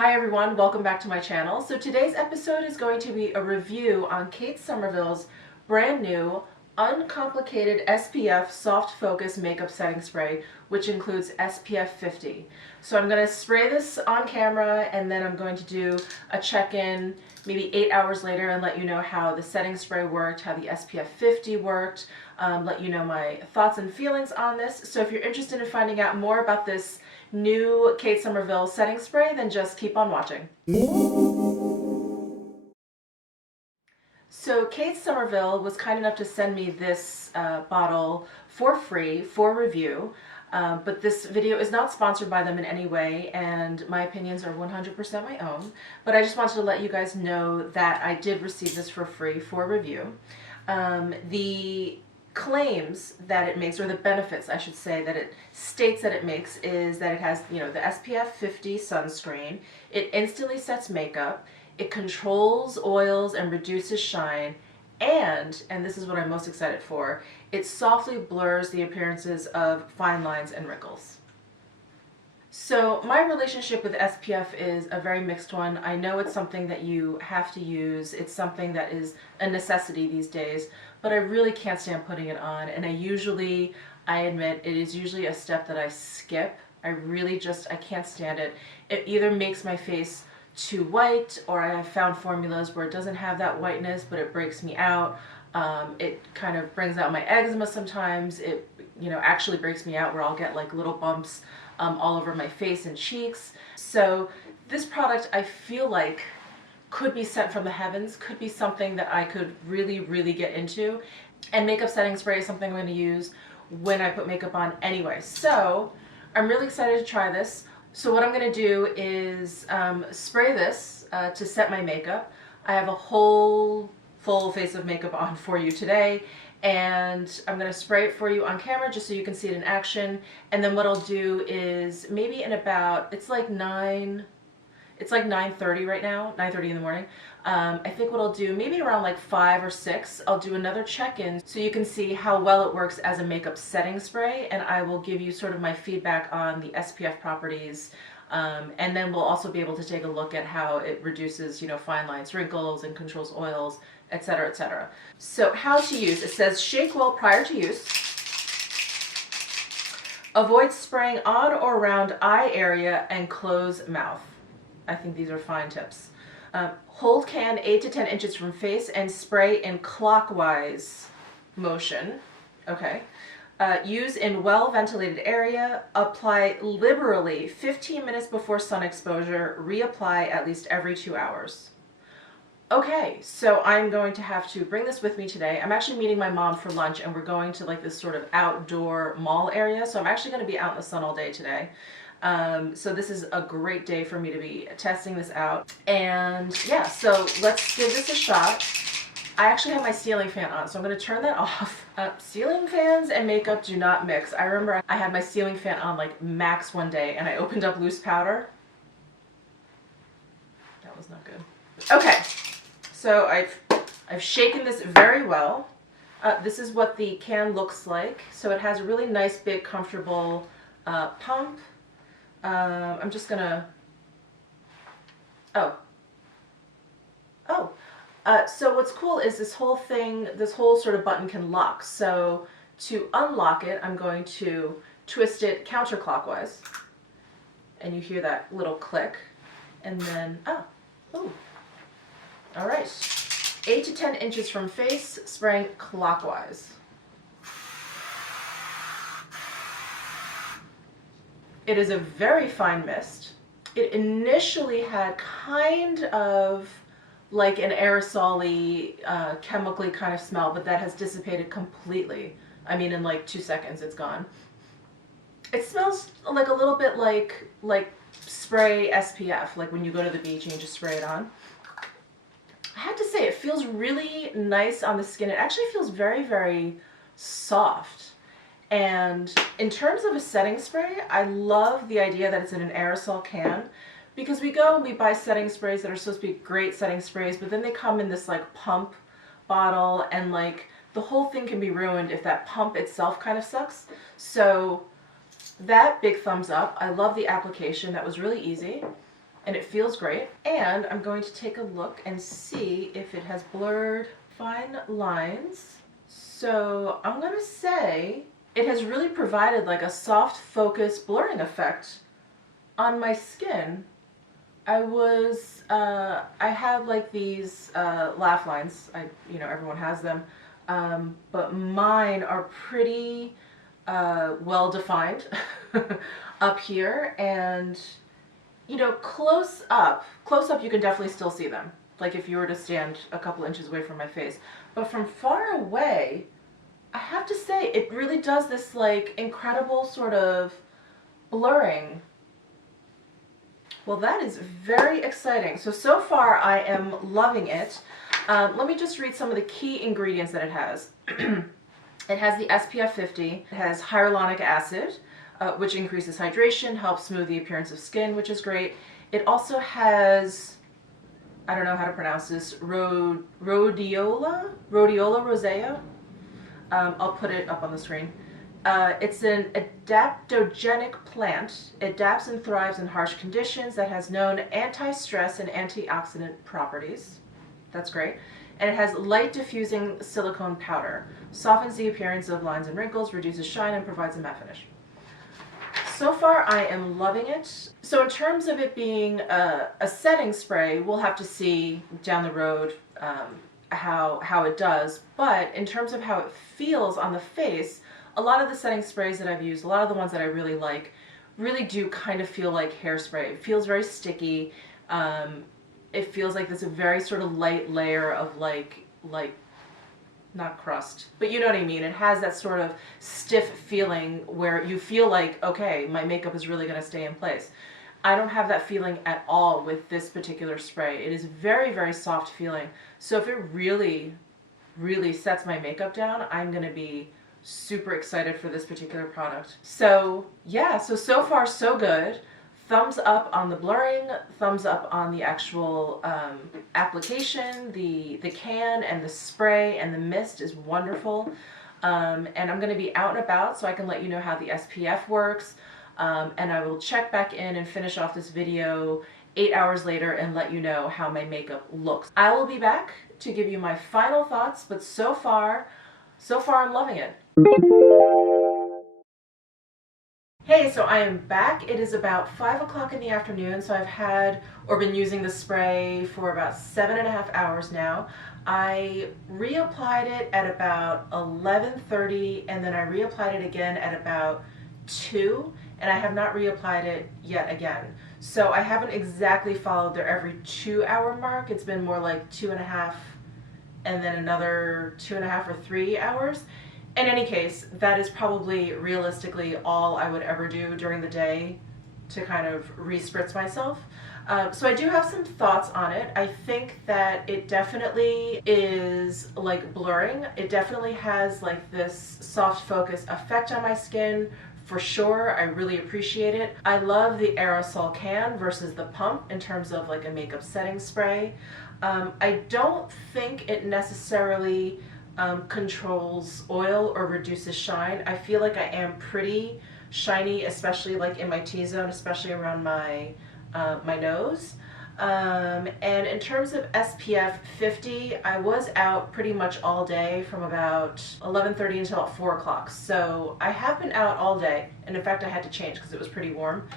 Hi everyone, welcome back to my channel. So today's episode is going to be a review on Kate Somerville's brand new UncompliKate SPF Soft Focus Makeup Setting Spray, which includes SPF 50. So I'm going to spray this on camera and then I'm going to do a check-in maybe 8 hours later and let you know how the setting spray worked, how the SPF 50 worked, let you know my thoughts and feelings on this. So if you're interested in finding out more about this new Kate Somerville setting spray, then just keep on watching. So Kate Somerville was kind enough to send me this bottle for free for review, but this video is not sponsored by them in any way and my opinions are 100% my own, but I just wanted to let you guys know that I did receive this for free for review. The claims that it makes, or the benefits I should say that it states that it makes, is that it has, the SPF 50 sunscreen, it instantly sets makeup, it controls oils and reduces shine, and this is what I'm most excited for, it softly blurs the appearances of fine lines and wrinkles. So my relationship with SPF is a very mixed one. I know it's something that you have to use. It's something that is a necessity these days, but I really can't stand putting it on. And I admit, it is usually a step that I skip. I can't stand it. It either makes my face too white, or I have found formulas where it doesn't have that whiteness, but it breaks me out. It kind of brings out my eczema sometimes. It, actually breaks me out where I'll get like little bumps all over my face and cheeks. So this product, I feel like, could be sent from the heavens, could be something that I could really, really get into. And makeup setting spray is something I'm going to use when I put makeup on anyway. So I'm really excited to try this. So what I'm going to do is spray this to set my makeup. I have a whole full face of makeup on for you today, and I'm going to spray it for you on camera just so you can see it in action. And then what I'll do is maybe in about, it's like 9:30 right now, 9:30 in the morning. I think what I'll do, maybe around like 5 or 6, I'll do another check-in so you can see how well it works as a makeup setting spray, and I will give you sort of my feedback on the SPF properties. And then we'll also be able to take a look at how it reduces, fine lines, wrinkles, and controls oils, etc., etc. So how to use, it says shake well prior to use. Avoid spraying on or around eye area and close mouth. I think these are fine tips. Hold can 8 to 10 inches from face and spray in clockwise motion. Okay. Use in well-ventilated area. Apply liberally 15 minutes before sun exposure. Reapply at least every 2 hours. Okay, so I'm going to have to bring this with me today. I'm actually meeting my mom for lunch and we're going to like this sort of outdoor mall area. So I'm actually going to be out in the sun all day today. So this is a great day for me to be testing this out. And yeah, so let's give this a shot. I actually have my ceiling fan on, so I'm going to turn that off. Ceiling fans and makeup do not mix. I remember I had my ceiling fan on like max one day and I opened up loose powder. That was not good. Okay, so I've shaken this very well. This is what the can looks like. So it has a really nice, big, comfortable pump. I'm just gonna, so what's cool is this whole thing, this whole sort of button can lock. So to unlock it, I'm going to twist it counterclockwise. And you hear that little click. And then, all right. 8 to 10 inches from face, spraying clockwise. It is a very fine mist. It initially had kind of like an aerosol-y, chemically kind of smell, but that has dissipated completely. I mean, in like 2 seconds, it's gone. It smells like a little bit like spray SPF, like when you go to the beach and you just spray it on. I have to say, it feels really nice on the skin. It actually feels very, very soft. And in terms of a setting spray, I love the idea that it's in an aerosol can, because we go and we buy setting sprays that are supposed to be great setting sprays, but then they come in this like pump bottle and like the whole thing can be ruined if that pump itself kind of sucks. So that, big thumbs up. I love the application. That was really easy. and it feels great. And I'm going to take a look and see if it has blurred fine lines. So I'm gonna say it has really provided like a soft focus blurring effect on my skin. I have like these laugh lines. Everyone has them, but mine are pretty well defined up here, and close up you can definitely still see them. Like if you were to stand a couple inches away from my face, but from far away, I have to say it really does this like incredible sort of blurring. Well, that is very exciting. So far I am loving it. Let me just read some of the key ingredients that it has. It has the SPF 50. It has hyaluronic acid, which increases hydration, helps smooth the appearance of skin, which is great. It also has, I don't know how to pronounce this, Rhodiola, Rosea. I'll put it up on the screen. It's an adaptogenic plant. It adapts and thrives in harsh conditions, that has known anti-stress and antioxidant properties. That's great. And it has light diffusing silicone powder. Softens the appearance of lines and wrinkles, reduces shine, and provides a matte finish. So far I am loving it. So in terms of it being a setting spray, we'll have to see down the road how it does. But in terms of how it feels on the face, a lot of the setting sprays that I've used, a lot of the ones that I really like, really do kind of feel like hairspray. It feels very sticky. It feels like this very sort of light layer of like not crust, but you know what I mean. It has that sort of stiff feeling where you feel like, okay, my makeup is really going to stay in place. I don't have that feeling at all with this particular spray. It is very, very soft feeling. So if it really, really sets my makeup down, I'm going to be super excited for this particular product. So yeah, so far so good. Thumbs up on the blurring, thumbs up on the actual application. The can and the spray and the mist is wonderful. And I'm going to be out and about so I can let you know how the SPF works. And I will check back in and finish off this video 8 hours later and let you know how my makeup looks. I will be back to give you my final thoughts, but so far I'm loving it. Hey, so I am back. It is about 5 o'clock in the afternoon, so I've had or been using the spray for about 7.5 hours now. I reapplied it at about 11:30, and then I reapplied it again at about 2, and I have not reapplied it yet again. So I haven't exactly followed their every 2-hour mark. It's been more like 2.5 and then another 2.5 or 3 hours. In any case, that is probably realistically all I would ever do during the day to kind of re-spritz myself. So I do have some thoughts on it. I think that it definitely is like blurring. It definitely has like this soft focus effect on my skin. For sure, I really appreciate it. I love the aerosol can versus the pump in terms of like a makeup setting spray. I don't think it necessarily controls oil or reduces shine. I feel like I am pretty shiny, especially like in my T-zone, especially around my my nose. And in terms of SPF 50, I was out pretty much all day from about 11:30 until about 4 o'clock. So I have been out all day, and in fact I had to change because it was pretty warm.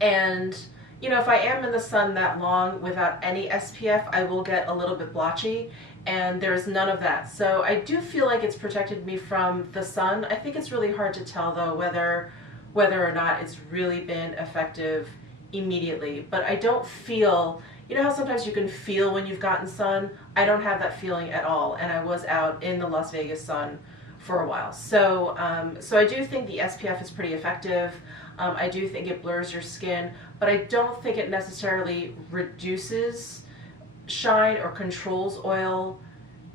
And if I am in the sun that long without any SPF, I will get a little bit blotchy, and there's none of that. So I do feel like it's protected me from the sun. I think it's really hard to tell though whether or not it's really been effective immediately. But I don't feel, how sometimes you can feel when you've gotten sun? I don't have that feeling at all, and I was out in the Las Vegas sun for a while. So so I do think the SPF is pretty effective. I do think it blurs your skin, but I don't think it necessarily reduces shine or controls oil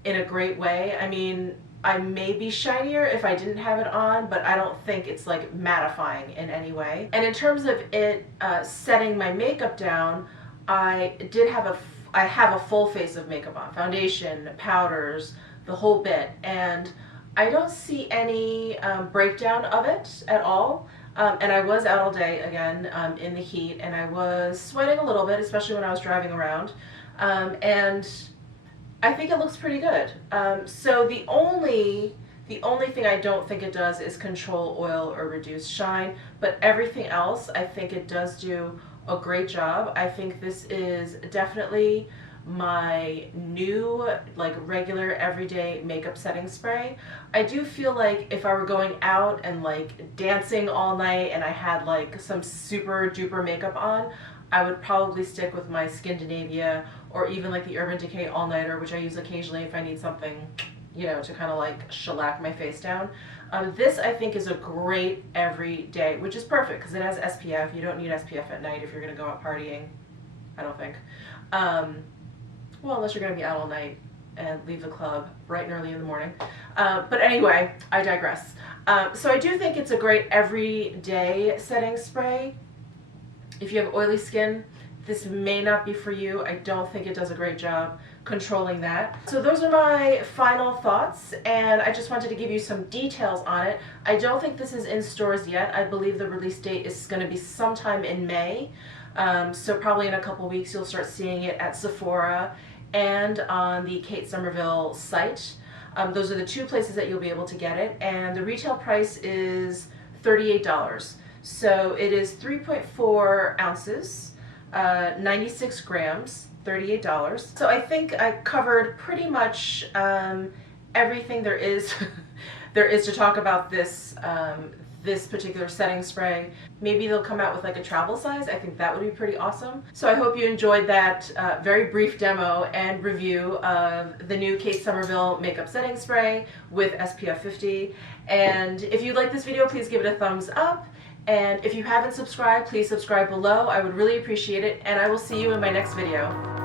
in a great way. I mean, I may be shinier if I didn't have it on, but I don't think it's like mattifying in any way. And in terms of it setting my makeup down, I have a full face of makeup on, foundation, powders, the whole bit, and I don't see any breakdown of it at all. And I was out all day again in the heat, and I was sweating a little bit, especially when I was driving around. And I think it looks pretty good. So the only thing I don't think it does is control oil or reduce shine, but everything else I think it does do a great job. I think this is definitely my new, like, regular everyday makeup setting spray. I do feel like if I were going out and like dancing all night and I had like some super duper makeup on, I would probably stick with my Skindinavia or even like the Urban Decay All Nighter, which I use occasionally if I need something, you know, to kind of like shellac my face down. This I think is a great everyday, which is perfect because it has SPF. You don't need SPF at night if you're going to go out partying, I don't think. Well, unless you're going to be out all night and leave the club bright and early in the morning. But anyway, I digress. So I do think it's a great everyday setting spray. If you have oily skin, this may not be for you. I don't think it does a great job controlling that. So those are my final thoughts, and I just wanted to give you some details on it. I don't think this is in stores yet. I believe the release date is going to be sometime in May. So probably in a couple weeks you'll start seeing it at Sephora and on the Kate Somerville site. Those are the two places that you'll be able to get it, and the retail price is $38. So it is 3.4 ounces, 96 grams, $38. So I think I covered pretty much everything there is to talk about this this particular setting spray. Maybe they'll come out with like a travel size. I think that would be pretty awesome. So I hope you enjoyed that very brief demo and review of the new Kate Somerville makeup setting spray with SPF 50. And if you like this video, please give it a thumbs up. And if you haven't subscribed, please subscribe below. I would really appreciate it. And I will see you in my next video.